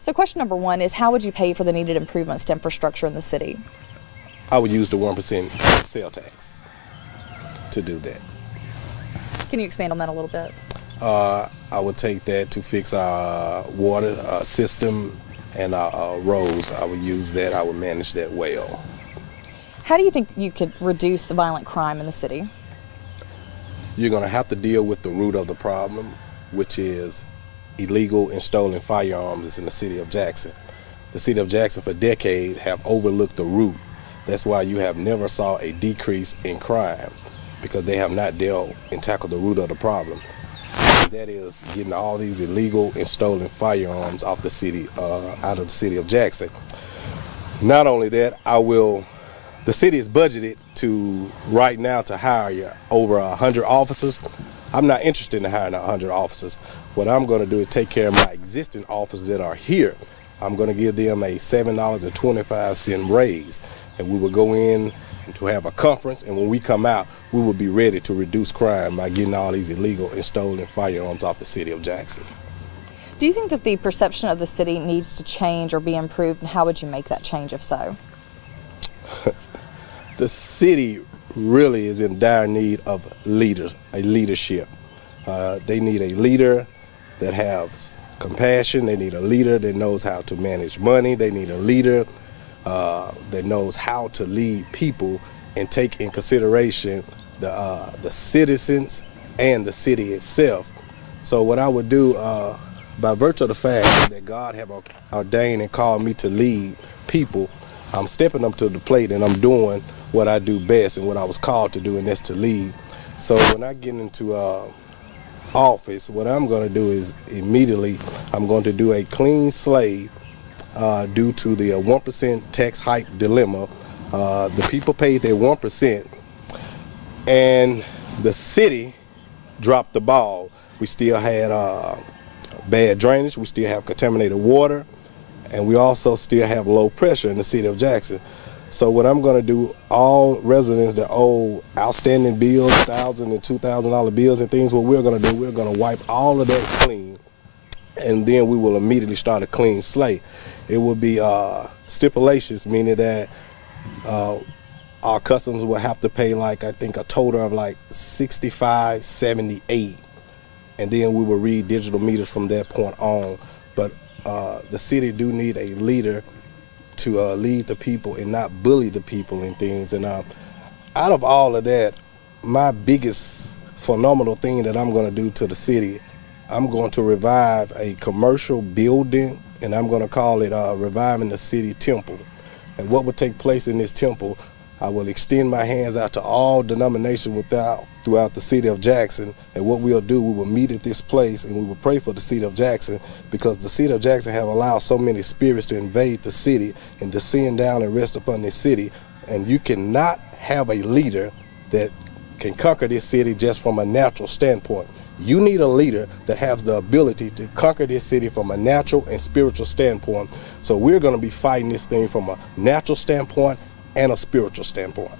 So question number one is, how would you pay for the needed improvements to infrastructure in the city? I would use the 1% sale tax to do that. Can you expand on that a little bit? I would take that to fix our water system and our roads. I would use that. I would manage that well. How do you think you could reduce violent crime in the city? You're going to have to deal with the root of the problem, which is illegal and stolen firearms in the city of Jackson. The city of Jackson for decades have overlooked the root. That's why you have never saw a decrease in crime, because they have not dealt and tackled the root of the problem. And that is getting all these illegal and stolen firearms off the city, out of the city of Jackson. Not only that, the city is budgeted to right now to hire over 100 officers. I'm not interested in hiring 100 officers. What I'm going to do is take care of my existing officers that are here. I'm going to give them a $7.25 raise, and we will go in to have a conference, and when we come out, we will be ready to reduce crime by getting all these illegal and stolen firearms off the city of Jackson. Do you think that the perception of the city needs to change or be improved, and how would you make that change if so? The city really is in dire need of leadership. They need a leader that has compassion. They need a leader that knows how to manage money. They need a leader that knows how to lead people and take in consideration the citizens and the city itself. So what I would do, by virtue of the fact that God have ordained and called me to lead people, I'm stepping up to the plate and I'm doing what I do best and what I was called to do, and that's to lead. So when I get into office, what I'm going to do is immediately I'm going to do a clean slate due to the 1% tax hike dilemma. The people paid their 1%, and the city dropped the ball. We still had bad drainage, we still have contaminated water, and we also still have low pressure in the city of Jackson. So what I'm going to do, all residents that owe outstanding bills, $1,000 and $2,000 bills and things, what we're going to do, we're going to wipe all of that clean, and then we will immediately start a clean slate. It will be stipulations, meaning that our customers will have to pay, like, I think a total of like $65.78, and then we will read digital meters from that point on. But the city do need a leader to lead the people and not bully the people and things. And out of all of that, my biggest phenomenal thing that I'm going to do to the city, I'm going to revive a commercial building, and I'm going to call it Reviving the City Temple. And what will take place in this temple, I will extend my hands out to all denominations throughout the city of Jackson, and what we'll do, we will meet at this place and we will pray for the city of Jackson, because the city of Jackson have allowed so many spirits to invade the city and descend down and rest upon this city, and you cannot have a leader that can conquer this city just from a natural standpoint. You need a leader that has the ability to conquer this city from a natural and spiritual standpoint. So we're going to be fighting this thing from a natural standpoint and a spiritual standpoint.